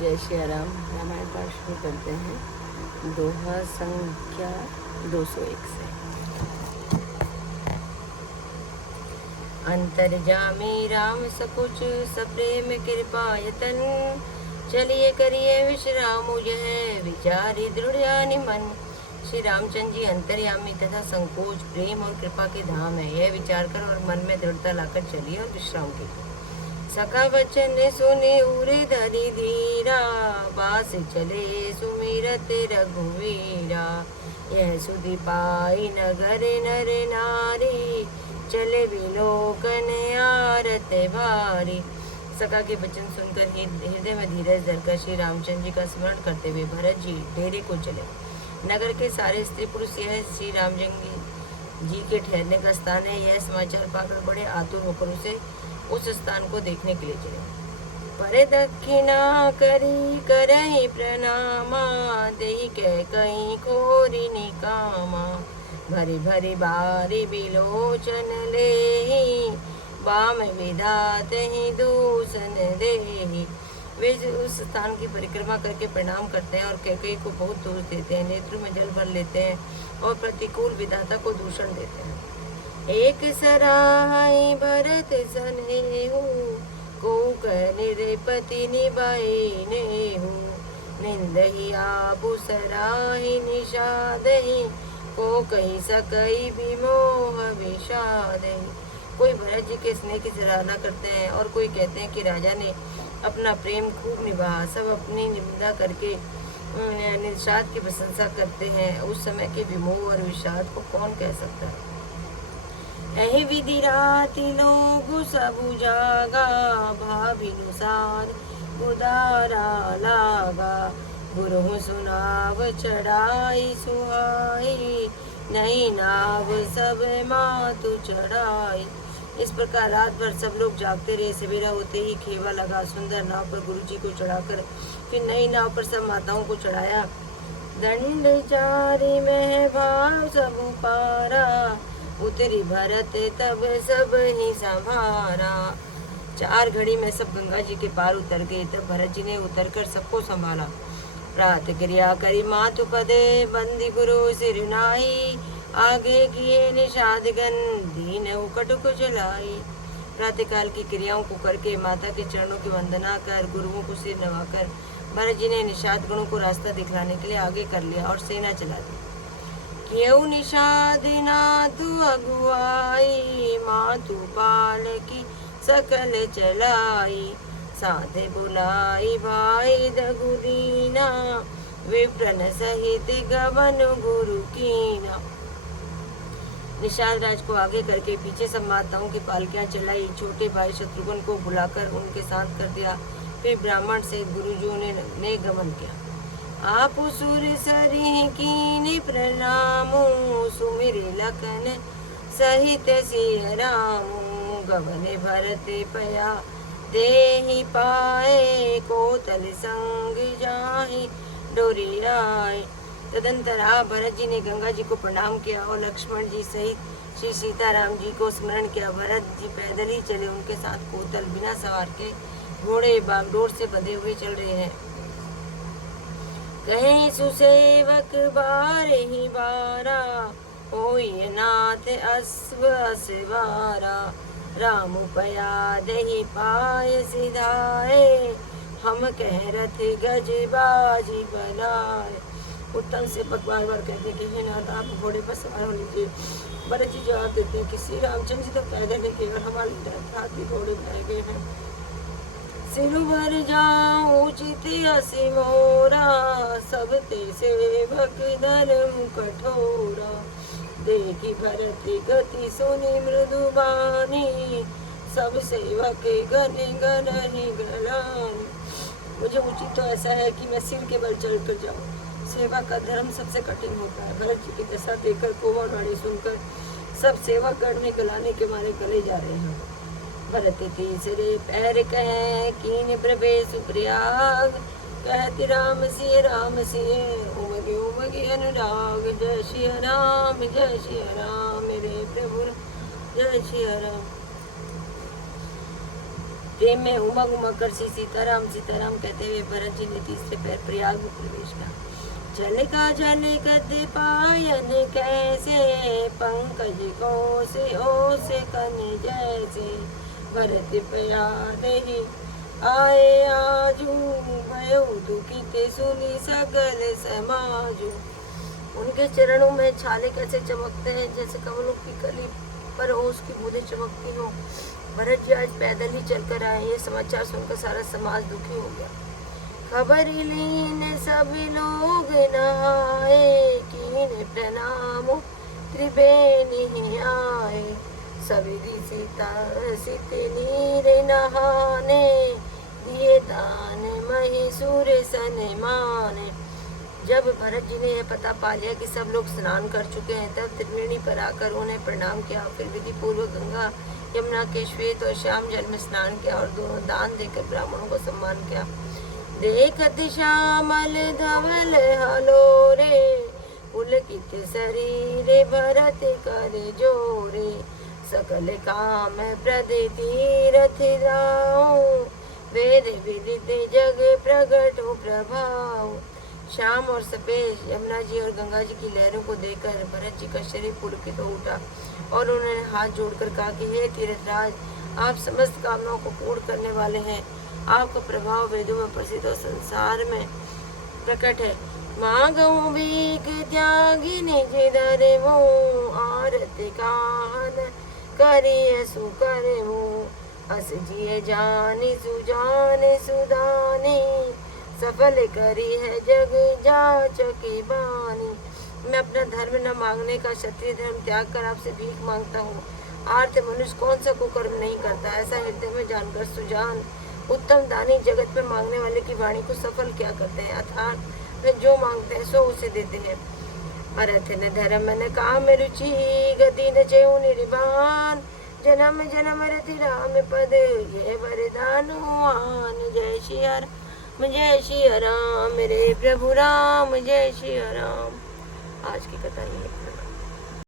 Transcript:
जय श्री राम। रामायण पाठ शुरू करते हैं दोहा संख्या 201 से। अंतर्जामी राम सकुच सप्रेम कृपा यतन, चलिए करिए विश्राम यह विचारी दृढ़ मन। श्री रामचंद्र जी अंतर्यामी तथा संकोच प्रेम और कृपा के धाम है, यह विचार कर और मन में दृढ़ता लाकर चलिए और विश्राम कीजिए। सखा वचन सुने उरे धरी धीरा, बास चले सुमिरत रघुवीरा। यह सुधि पाई नगर नर नारी, चले विलोकन आरत भारी। सखा के वचन सुनकर हृदय में धीरज धरकर श्री रामचंद्र जी का स्मरण करते हुए भरत जी डेरे को चले। नगर के सारे स्त्री पुरुष यह श्री रामचंद्र जी के ठहरने का स्थान है, यह समाचार पाकर बड़े आतुर होकर उस स्थान को देखने के लिए चले। पर दक्षिणा करी करई प्रणामा, देहि कह कहीं खोरी निकामा। भरी भरी बारी बिलोचन लेहि, बाम विधात ही दूषण देहि। वे उस स्थान की परिक्रमा करके प्रणाम करते हैं और कैकेयी को बहुत दोष देते हैं, नेत्रों में जल भर लेते हैं और प्रतिकूल विधाता को दूषण देते हैं। एक सराय भरत सनेहु, को कह निरपति निभाए नेहु। निंदहि आबु सराय निषादहि, को कही सकई विमोह विषादहि। कोई भरत जी के स्नेह की सराहना करते हैं और कोई कहते हैं कि राजा ने अपना प्रेम खूब निभाया। सब अपनी निंदा करके निषाद की प्रशंसा करते हैं। उस समय के विमोह और विषाद को कौन कह सकता है। एहि विधि राति लोग सबु जागा, भाविनुसार उदारा लागा। गुरु सुनाव चढ़ाई सुहाई, नई नाव सब मातु चढ़ाई। इस प्रकार रात भर सब लोग जागते रहे। सवेरा होते ही खेवा लगा, सुंदर नाव पर गुरु जी को चढ़ाकर फिर नई नाव पर सब माताओं को चढ़ाया। दंड चारी में भाव सब पारा, उतरी भरत तब सब ही संभारा। 4 घड़ी में सब गंगा जी के पार उतर गए। तब भरत जी ने उतरकर सबको संभाला। प्रात क्रिया करी मातु पदे, बंदी गुरु सिर नाई। आगे किए निषादगन, दीन कटुक चलाई। प्रातःकाल की क्रियाओं को करके माता के चरणों की वंदना कर गुरुओं को सिर नवाकर भरत जी ने निषाद गणों को रास्ता दिखलाने के लिए आगे कर लिया और सेना चला दी। क्यों निषाद नाथु अगुआई, मातु पाल की सकल चलाई। साधे बुलाई भाई दगुदीना, विप्रन सहित गवन गुरु कीना। निषाद राज को आगे करके पीछे सब माताओं की पालकियां चलाई। छोटे भाई शत्रुघ्न को बुलाकर उनके साथ कर दिया। फिर ब्राह्मण से गुरुजियों ने गमन किया। आप सुर सरी कीनि प्रणामो, सुमिरे लखन सहित सिय रामो। गवन भरत पया देहि पाए, कोतल संग जाहि डोरी आए। तदंतर आप भरत जी ने गंगा जी को प्रणाम किया और लक्ष्मण जी सहित श्री सीताराम जी को स्मरण किया। भरत जी पैदल ही चले, उनके साथ कोतल बिना सवार के घोड़े बागडोर से बंधे हुए चल रहे हैं। कहीं सुसेवक बार ही बारा, होई नाथ अश्व असवारा। राम पया दही पाय सिधाए, हम कह रथ गज बाजी बनाए। उत्तम से बार बार कहते कि हे नाथ आप घोड़े पर सवार हो लीजिए। भरत जी जवाब देते हैं कि श्री रामचंद्र जी तो पैदल नहीं गए और हमारे हाथ ही घोड़े बनाए गए हैं। सिरु भर जाऊं उचित हसी मोरा, सब ते सेवक धर्म कठोरा। देखी भरत गति सुनि मृदुबानी, सब सेवक गण गण ही गलानी। मुझे उचित तो ऐसा है कि मैं सिर के बल चल कर जाऊँ। सेवा का धर्म सबसे कठिन होता है। भरत जी की दशा देखकर कोमल वाणी सुनकर सब सेवक गण में गलाने के मारे गले जा रहे हैं। भरत तीसरे पैर कहे कीन प्रवेश प्रयाग, कहती राम सिंह उमगे उमगे अनुराग। जय श्री राम मेरे प्रभु जय श्री राम। प्रेम में उमग उमग कर श्री सीताराम सीताराम कहते हुए भरत जी ने तीसरे पैर प्रयाग में प्रवेश किया। झलका झलकत पायन कैसे, पंकज को से ओ से कन जैसे, भरत प्रयाग ही आए आजू, भयो दुखित सुनी सकल समाजू। उनके चरणों में छाले कैसे चमकते हैं, जैसे कमलों की कली पर ओस की बूंदें चमकती हो। भरत जी आज पैदल ही चलकर आए। ये समाचार सुनकर सारा समाज दुखी हो गया। खबर लीन सब लोग नहाए, कीन प्रणाम त्रिवेणी आए। सवेरी सीता सित नीर नहाने, दिए दान महिसूर सनमाने। जब भरत जी ने यह पता पा लिया कि सब लोग स्नान कर चुके हैं, तब त्रिवेणी पर आकर उन्हें प्रणाम किया। फिर विधि पूर्वक गंगा यमुना के श्वेत और श्याम जल में स्नान किया और दोनों दान देकर ब्राह्मणों को सम्मान किया। देखत श्यामल धवल हलोरे, पुलकित शरीर भरत कर जोरे। सकल काम प्रद तीरथ राउ, वेद विदित जग प्रगट प्रभाव। श्याम और सफेद यमुना जी और गंगा जी की लहरों को देखकर भरत जी का शरीर पुलकित हो उठा और उन्होंने हाथ जोड़कर कहा कि हे तीर्थराज, आप समस्त कामनाओं को पूर्ण करने वाले हैं। आपका प्रभाव वेदों में प्रसिद्ध और संसार में प्रकट है। मांगू भीख त्यागी निज धरमो, आरती कान करिय सुकरमो। अस जिय जानि सुजानि सुदानी, सफल करी है जग जाचके बानी। मैं अपना धर्म न मांगने का क्षत्रिय धर्म त्याग कर आपसे भीख मांगता हूँ। आर्थ मनुष्य कौन सा कुकर्म नहीं करता, ऐसा हृदय में जानकर सुजान उत्तम दानी जगत में मांगने वाले की वाणी को सफल क्या करते हैं, अर्थात वे जो मांगते हैं सो उसे देते हैं। अर्थ न धर्म न काम रुचि, गति न चेऊ निर्वाण। जन्म जन्म रति राम पद, ये वरदान आन। जय श्री राम जय श्री राम, मेरे प्रभु राम जय श्री राम। आज की कथा ये।